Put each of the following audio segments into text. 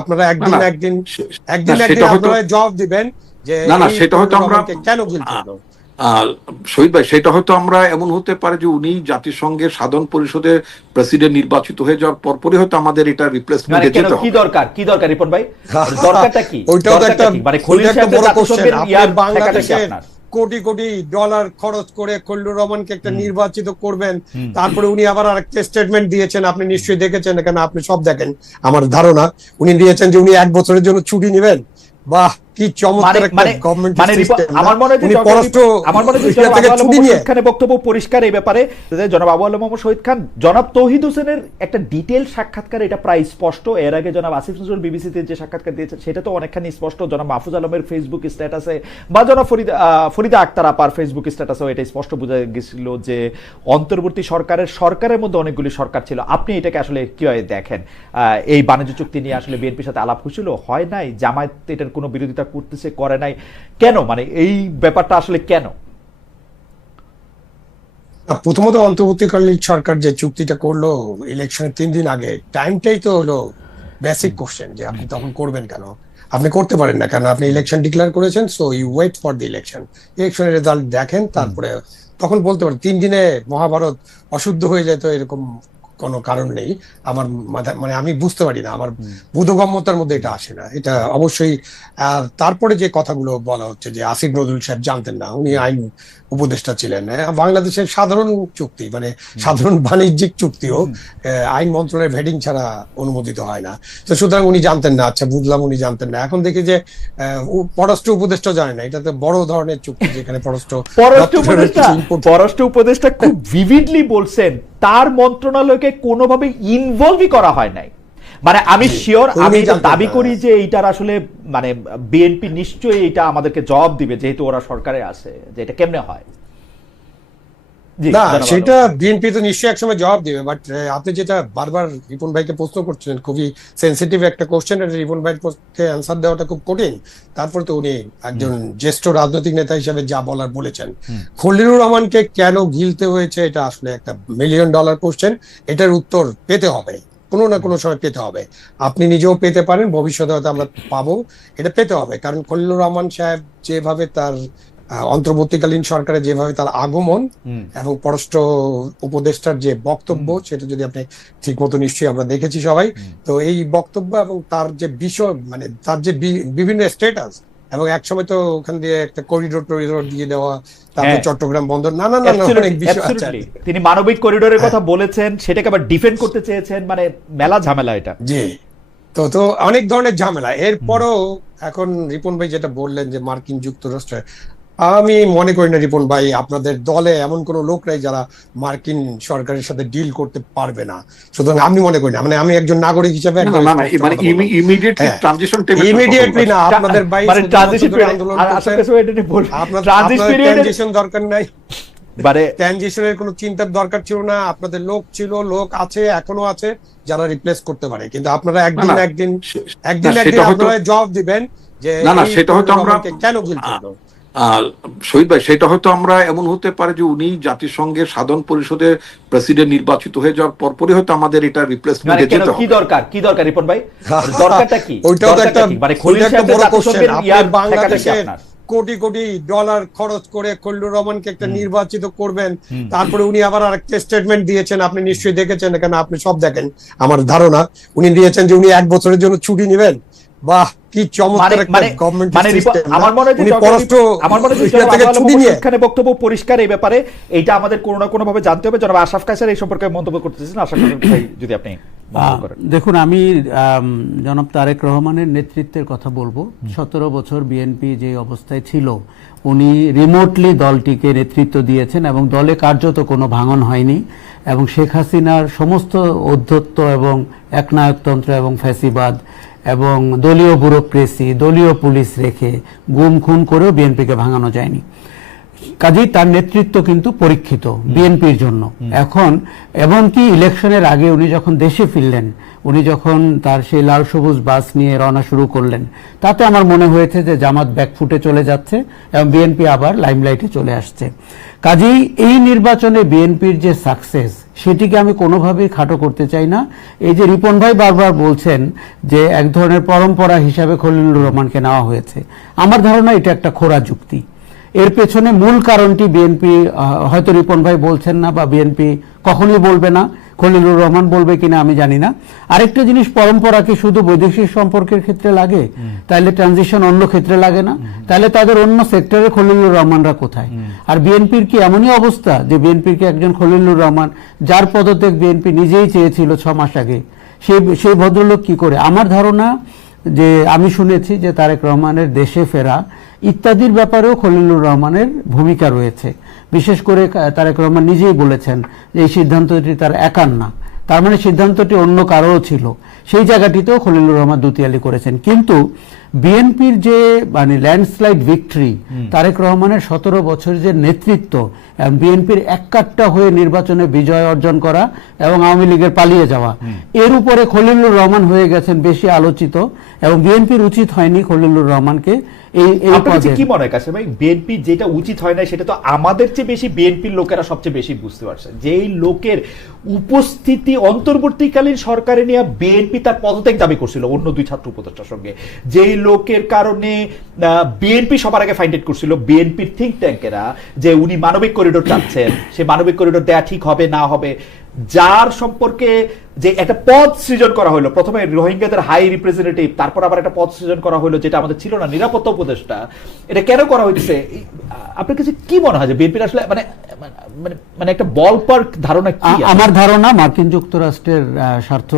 আপনারা না না একদিন সেটা হয়তো আপনারা জবাব দিবেন যে না না সেটা হয়তো আমরা কেন গিলতে হলো। শহীদ ভাই, সেটা হয়তো আমরা এমন হতে পারে যে উনি জাতিসংঘের সাধারণ পরিষদের প্রেসিডেন্ট নির্বাচিত হয়ে যাওয়ার পরপরই হয়তো আমাদের এটা রিপ্লেসমেন্টে যেতে হবে। কি দরকার রিপন ভাই, দরকারটা কি? ওইটাও তো একটা মানে খলিল সাহেব বড় কোশ্চেন। জাতিসংঘের ইয়ার বাংলাদেশের কোটি কোটি ডলার খরচ করে খলিলুর রহমানকে একটা নির্বাচিত করবেন, তারপরে উনি আবার আরেকটা স্টেটমেন্ট দিয়েছেন, আপনি নিশ্চয়ই দেখেছেন, এখানে আপনি সব দেখেন আমার ধারণা। উনি দিয়েছেন যে উনি 1 বছরের জন্য ছুটি নেবেন। বাহ, কি চমৎকার একটা গভর্নমেন্ট সিস্টেম। আমার মনে হয় ছুটি নিয়ে এখানে বক্তব্য পরিষ্কার এই ব্যাপারে। জনাব আবু আলম মোহাম্মদ শহীদ খান, জনাব তৌহিদ হোসেনের একটা ডিটেল সাক্ষাৎকার, এটা প্রায় স্পষ্ট। এর আগে জনাব আসিফ নজরুল বিবিসিতে যে সাক্ষাৎকার দিয়েছেন সেটা তো অনেকখানি স্পষ্ট। জনাব মাহফুজ আলমের ফেসবুক স্ট্যাটাসে বা জনাব ফরিদা আক্তার আপার ফেসবুক স্ট্যাটাসেও এটা স্পষ্ট বোঝা গেছিল যে অন্তর্বর্তী সরকারের মধ্যে অনেকগুলি সরকার ছিল। আপনি এটাকে আসলে কিভাবে দেখেন? এই বাণিজ্য চুক্তি নিয়ে আসলে বিএনপির সাথে আলাপ হয়েছিল, হয় নাই? জামায়াত এটার কোনো বিরোধিতা করতেছে, করে নাই কেন? মানে এই ব্যাপারটা আসলে কেন? প্রথমত অন্তর্বর্তীকালীন সরকার যে চুক্তিটা করলো ইলেকশনের 3 দিন আগে, টাইমটাই তো হলো বেসিক কোশ্চেন, যে আপনি তখন করবেন কেন? আপনি করতে পারেন না কেন? আপনি ইলেকশন ডিক্লেয়ার করেছেন, so you wait for the ইলেকশনের রেজাল্ট দেখেন, তারপরে তখন বলতে পারেন। 3 দিনে মহাভারত অশুদ্ধ হয়ে যায় তো এরকম কোনো কারণ নেই আমার মাথায়, মানে আমি বুঝতে পারি না, আমার বোধগম্যতার মধ্যে এটা আসে না। এটা অবশ্যই। তারপরে যে কথাগুলো বলা হচ্ছে যে আসিফ নজরুল সাহেব জানতেন না, উনি আইন উপদেষ্টা ছিলেন। বাংলাদেশের সাধারণ চুক্তি, মানে সাধারণ বাণিজ্যিক চুক্তিও আইন মন্ত্রণালয়ের ভেডিং ছাড়া অনুমোদিত হয় না। তো সুতরাং উনি জানতেন না। আচ্ছা, বুঝলাম উনি জানতেন না। এখন দেখি যে পররাষ্ট্র উপদেষ্টা জানে না। এটা তো বড় ধরনের চুক্তি, যেখানে পররাষ্ট্র উপদেষ্টা খুব ভিভিডলি বলছেন তার মন্ত্রণালয়কে কোনোভাবে ইনভলভই করা হয় নাই। মানে আমি শিওর, আমি দাবি করি যে এইটার আসলে মানে বিএনপি নিশ্চয়ই এটা আমাদেরকে জবাব দিবে, যেহেতু ওরা সরকারে আছে, যে এটা কেমনে হয়। না, সেটা বিএনপি তো নিশ্চয়ই একসময় জবাব দিবে। বাট আপনি যেটা বারবার রিপন ভাইকে প্রশ্ন করছেন, খুবই সেন্সিটিভ একটা কোশ্চেন, এটা রিপন ভাইয়ের পক্ষে অ্যান্সার দেওয়াটা খুব কঠিন। তারপর তো উনি একজন জ্যেষ্ঠ রাজনৈতিক নেতা হিসেবে যা বলার বলেছেন। খলিলুর রহমানকে কেন গিলতে হয়েছে, এটা আসলে একটা $1 মিলিয়ন কোশ্চেন। এটার উত্তর পেতে হবে, কোনো না কোনো সময় পেতে হবে। আপনি নিজেও পেতে পারেন, ভবিষ্যতে হয়তো আমরা পাবো। এটা পেতে হবে, কারণ খলিলুর রহমান সাহেব যেভাবে তার অন্তর্বর্তীকালীন সরকারে যেভাবে তার আগমন এবং পররাষ্ট্র উপদেষ্টার যে বক্তব্য, সেটা যদি আপনি ঠিক মতো, নিশ্চয়ই আমরা দেখেছি সবাই। তো এই বক্তব্য এবং তার যে বিষয়, মানে তার যে বিভিন্ন স্ট্যাটাস, এবং একসময় তো ওখান দিয়ে একটা করিডোর দিয়ে দেওয়া, তারপর চট্টগ্রাম বন্দর, না অনেক বিষয় আছে। তিনি মানবিক করিডোরের কথা বলেছেন, সেটাকে আবার ডিফেন্ড করতে চেয়েছেন, মানে মেলা ঝামেলা এটা। জি, তো অনেক ধরনের ঝামেলা। এরপরও এখন রিপন ভাই যেটা বললেন যে মার্কিন যুক্তরাষ্ট্রে, আমি মনে করি না রিপন ভাই, আপনাদের দলে এমন কোন লোক নাই যারা মার্কিন সরকারের সাথে ডিল করতে পারবে না। সুতরাং আমি মনে করি না, মানে আমি একজন নাগরিক হিসেবে ইমিডিয়েটলি না, আপনাদের ট্রানজিশন দরকার নাই, ট্রানজিশনের কোনো চিন্তার দরকার ছিল না। আপনাদের লোক ছিল, লোক আছে, এখনো আছে, যারা রিপ্লেস করতে পারে। কিন্তু আপনারা একদিন আপনারা জবাব দিবেন যে না না সেটা হয়তো আমরা কেন গিলতে হলো। শহীদ ভাই, সেটা হয়তো আমরা এমন হতে পারে যে উনি জাতিসংঘের সাধারণ পরিষদের প্রেসিডেন্ট নির্বাচিত হয়ে যাওয়ার পরপরই হয়তো আমাদের এটা রিপ্লেসমেন্টে যেতে হবে। কি দরকার রিপন ভাই, দরকারটা কি? ওইটাও তো একটা বড় কোশ্চেন। বাংলাদেশের কোটি কোটি ডলার খরচ করে খলিলুর রহমানকে একটা নির্বাচিত করবেন, তারপরে উনি আবার আরেকটা স্টেটমেন্ট দিয়েছেন, আপনি নিশ্চয়ই দেখেছেন, এখানে আপনি সব দেখেন আমার ধারণা। উনি দিয়েছেন যে উনি 1 বছরের জন্য ছুটি নেবেন। বাহ, কি চমৎকার একটা গভর্নমেন্ট সিস্টেম। আমার মনে হয় এখানে বক্তব্য পরিষ্কার এই ব্যাপারে। এইটা আমাদের কোনো না কোনো ভাবে জানতে হবে। জনাব আশরাফ কায়সার এই সম্পর্কে মন্তব্য করতেছেন, আশরাফ ভাই যদি আপনি দেখুন। আমি জনাব তারেক রহমানের নেতৃত্বের কথা বলবো। 17 বছর বিএনপি যে অবস্থায় ছিল, উনি রিমোটলি দলটিকে নেতৃত্ব দিয়েছেন এবং দলে কার্যত কোনো ভাঙন হয়নি। এবং শেখ হাসিনার সমস্ত ঔদ্ধত্য এবং একনায়কতন্ত্র এবং ফ্যাসিবাদ এবং দলীয় ব্যুরোক্রেসি, দলীয় পুলিশ রেখে গুম খুন করেও বিএনপিকে ভাঙানো যায়নি। কাজেই তার নেতৃত্ব কিন্তু পরীক্ষিত বিএনপির জন্য এখন। এমনকি ইলেকশনের আগে উনি যখন দেশে ফিরলেন, উনি যখন তার সেই লাল সবুজ বাস নিয়ে রওনা শুরু করলেন, তাতে আমার মনে হয়েছে যে জামাত ব্যাকফুটে চলে যাচ্ছে এবং বিএনপি আবার লাইমলাইটে চলে আসছে। কাজেই এই নির্বাচনে বিএনপির যে সাকসেস, সেটিকে আমি কোনোভাবেই খাটো করতে চাই না। এই যে রিপন ভাই বারবার বলছেন যে এক ধরনের পরম্পরা হিসাবে খলিলুর রহমানকে নেওয়া হয়েছে, আমার ধারণা এটা একটা খোঁড়া যুক্তি। এর পেছনে মূল কারণটি বিএনপি, হয়তো রিপন ভাই বলছেন না বা বিএনপি কখনোই বলবে না, খলিলুর রহমান বলবে কিনা আমি জানি না। আরেকটা জিনিস, পরম্পরা কি শুধু বৈদেশিক সম্পর্কের ক্ষেত্রে লাগে? তাহলে ট্রানজিশন অন্য ক্ষেত্রে লাগে না? তাহলে তাদের অন্য সেক্টরে খলিলুর রহমানরা কোথায়? আর বিএনপির কি এমনই অবস্থা যে বিএনপির কি একজন খলিলুর রহমান, যার পদত্যাগ বিএনপি নিজেই চেয়েছিল 6 মাস আগে, সেই ভদ্রলোক কি করে? আমার ধারণা যে আমি শুনেছি যে তারেক রহমানের দেশে ফেরা ইত্যাদির ব্যাপারেও খলিলুর রহমানের ভূমিকা রয়েছে। বিশেষ করে তারেক রহমান নিজেই বলেছেন যে এই সিদ্ধান্তটি তার একার না, তার মানে সিদ্ধান্তটি অন্য কারোও ছিল। সেই জায়গাটিতেও খলিলুর রহমান দুতিয়ালি করেছেন। কিন্তু বিএনপির যে মানে ল্যান্ডস্লাইড ভিক্টরি, তারেক রহমানের 17 বছর যে নেতৃত্ব, বিএনপির এককাট্টা হয়ে নির্বাচনে বিজয় অর্জন করা এবং আওয়ামী লীগের পালিয়ে যাওয়া, এর উপরে খলিলুর রহমান হয়ে গেছেন বেশি আলোচিত, এবং বিএনপির উচিত হয়নি খলিলুর রহমানকে কি মনে হয় কাছে ভাই, বিএনপি যেটা উচিত হয় না সেটা তো আমাদের চেয়ে বেশি বিএনপির লোকেরা সবচেয়ে বেশি বুঝতে পারছে। যেই লোকের উপস্থিতি অন্তর্বর্তীকালীন সরকারে নিয়ে বিএনপি তার পদত্যাগ দাবি করছিল অন্য 2 ছাত্র উপদেষ্টার সঙ্গে, যেই লোকের কারণে বিএনপি সবার আগে ফাইন্ড আউট করছিল বিএনপির থিঙ্ক ট্যাঙ্কেরা যে উনি মানবিক করিডোর চাচ্ছেন, সে মানবিক করিডোর দেয়া ঠিক হবে না হবে, যার সম্পর্কে যে একটা পদ সৃজন করা হলো, প্রথমে রোহিঙ্গাদের হাই রিপ্রেজেন্টেটিভ, তারপর আবার একটা পদ সৃজন করা হলো যেটা আমাদের ছিল না, নিরাপত্তা উপদেষ্টা। এটা কেন করা হয়েছে আপনার কাছে কি মনে হয় যে বিএনপির আসলে মানে মানে একটা বলপার্ক ধারণা কি? আমার ধারণা মার্কিন যুক্তরাষ্ট্রের স্বার্থ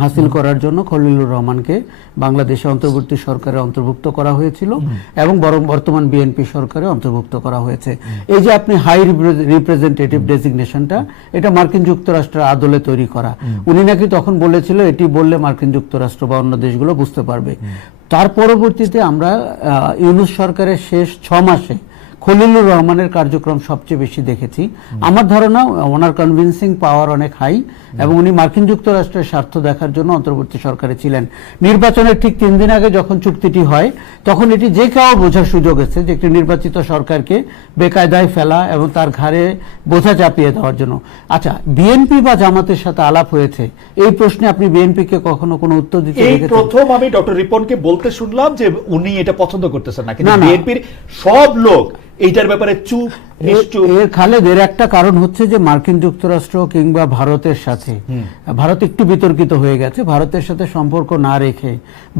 হাসিল করার জন্য খলিলুর রহমানকে বাংলাদেশে অন্তর্বর্তী সরকারে অন্তর্ভুক্ত করা হয়েছিল এবং বর্তমান বিএনপি সরকারে অন্তর্ভুক্ত করা হয়েছে। এই যে আপনি হাই রিপ্রেজেন্টেটিভ ডেজিগনেশনটা, এটা মার্কিন যুক্তরাষ্ট্রের আদলে তৈরি করা। উনি নাকি তখন বলেছিল এটি বললে মার্কিন যুক্তরাষ্ট্র বা অন্য দেশগুলো বুঝতে পারবে। তার পরবর্তীতে আমরা ইউনূস সরকারের শেষ 6 মাসে খলিলুর রহমানের কার্যক্রম সবচেয়ে বেশি দেখেছি। আমার ধারণা ওনার কনভিন্সিং পাওয়ার অনেক হাই, এবং উনি মার্কিন যুক্তরাষ্ট্রের স্বার্থ দেখার জন্য অন্তর্বর্তী সরকারে ছিলেন। নির্বাচনের ঠিক 3 দিন আগে যখন চুক্তিটি হয়, তখন এটি যে কেউ বোঝার সুযোগ আছে যে একটি নির্বাচিত সরকারকে বেকায়দায় ফেলা এবং তার ঘাড়ে বোঝা চাপিয়ে দেওয়ার জন্য। আচ্ছা, বিএনপি বা জামাতের সাথে আলাপ হয়েছে, এই প্রশ্নে আপনি বিএনপিকে কখনো কোনো উত্তর দিতে এই প্রথম আমি ডক্টর রিপনকে বলতে শুনলাম যে উনি এটা পছন্দ করতেছেন না, কিন্তু বিএনপির সব লোক এইটার ব্যাপারে চুপ। খালেদের একটা কারণ হচ্ছে যে মার্কিন যুক্তরাষ্ট্র কিংবা ভারতের সাথে, ভারত একটু বিতর্কিত হয়ে গেছে, ভারতের সাথে সম্পর্ক না রেখে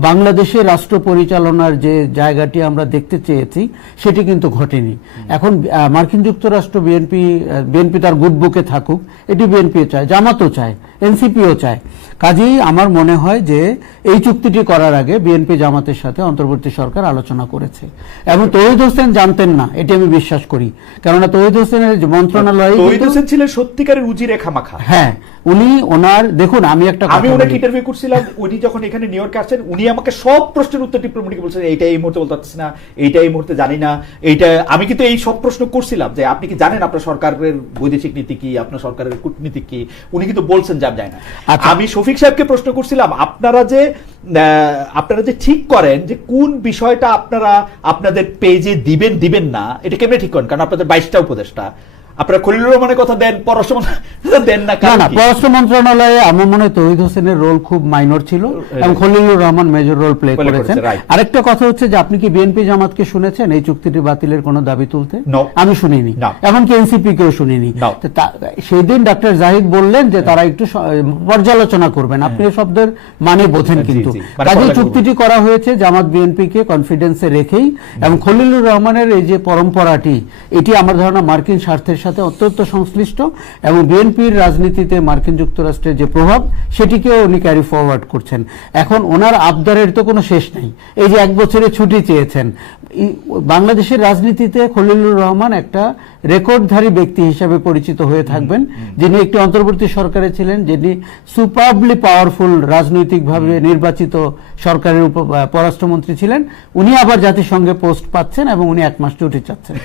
বাংলাদেশের রাষ্ট্র পরিচালনার যে জায়গাটি আমরা দেখতে চেয়েছি সেটি কিন্তু ঘটেনি। এখন মার্কিন যুক্তরাষ্ট্র বিএনপি তার গুড বুকে থাকুক, এটি বিএনপিও চায়, জামাতও চায়, এনসিপিও চায়। কাজেই আমার মনে হয় যে এই চুক্তিটি করার আগে বিএনপি জামাতের সাথে অন্তর্বর্তী সরকার আলোচনা করেছে, এবং তৌহিদ হোসেন জানতেন না, এটি আমি বিশ্বাস করি। কেননা তৌহিদ হোসেনের মন্ত্রণালয়, তৌহিদ হোসেন ছিলেন সত্যিকারের উজি রেখা মাখা। হ্যাঁ, উনি ওনার, দেখুন আমি ওনাকে ইন্টারভিউ করছিলাম, উনি যখন এখানে নিউ ইয়র্কে আসেন, উনি আমাকে সব প্রশ্নের উত্তর ডিপ্লোমেটিক বলছেন, এইটা এই মুহূর্তে বলতে পারতেছি না, এইটা এই মুহূর্তে জানি না, এইটা। আমি কিন্তু এই সব প্রশ্ন করছিলাম যে আপনি কি জানেন আপনার সরকারের বৈদেশিক নীতি কি, আপনার সরকারের কূটনীতি কি? উনি কিন্তু বলছেন যে আমি জানি না। আমি শফিক সাহেবকে প্রশ্ন করছিলাম, আপনারা যে ঠিক করেন যে কোন বিষয়টা আপনারা আপনাদের পেজে দিবেন না, এটা কেমনে ঠিক করেন? কারণ আপনাদের 22টা উপদেষ্টা, আপনারা খলিলুর রহমানের কথা দেন, পররাষ্ট্র দেন না। পররাষ্ট্র মন্ত্রণালয়ে আমার মনে হয় তৌহিদ হোসেনের রোল খুব মাইনর ছিল এবং Khalilur Rahman major role play করেছেন। আরেকটা কথা হচ্ছে যে আপনি কি বিএনপি জামাতকে শুনেছেন এই চুক্তিটি বাতিলের কোনো দাবি তুলতে? আমি শুনিনি, এমনকি এনসিপি কেও শুনিনি। সেদিন ডক্টর জাহিদ বললেন যে তারা একটু পর্যালোচনা করবেন, আপনি এই শব্দের মানে বোঝেন। কিন্তু কাজে চুক্তিটি করা হয়েছে জামাত বিএনপি কে কনফিডেন্সে রেখেই, এবং খলিলুর রহমানের এই যে পরম্পরাটি, এটি আমার ধারণা মার্কিন স্বার্থের সাথে অত্যন্ত সংশ্লিষ্ট, এবং বিএনপির রাজনীতিতে মার্কিন যুক্তরাষ্ট্রের যে প্রভাব সেটিকেও উনি ক্যারি ফরওয়ার্ড করছেন। এখন ওনার আবদারের তো কোনো শেষ নেই। এই যে 1 বছরের ছুটি চেয়েছেন, বাংলাদেশের রাজনীতিতে খলিলুর রহমান একটা রেকর্ডধারী ব্যক্তি হিসাবে পরিচিত হয়ে থাকবেন, যিনি একটি অন্তর্বর্তী সরকারে ছিলেন, যিনি সুপারবলি পাওয়ারফুল রাজনৈতিকভাবে নির্বাচিত সরকারের পররাষ্ট্রমন্ত্রী ছিলেন। উনি আবার জাতিসংঘে পোস্ট পাচ্ছেন এবং উনি 1 মাস ছুটি চাচ্ছেন।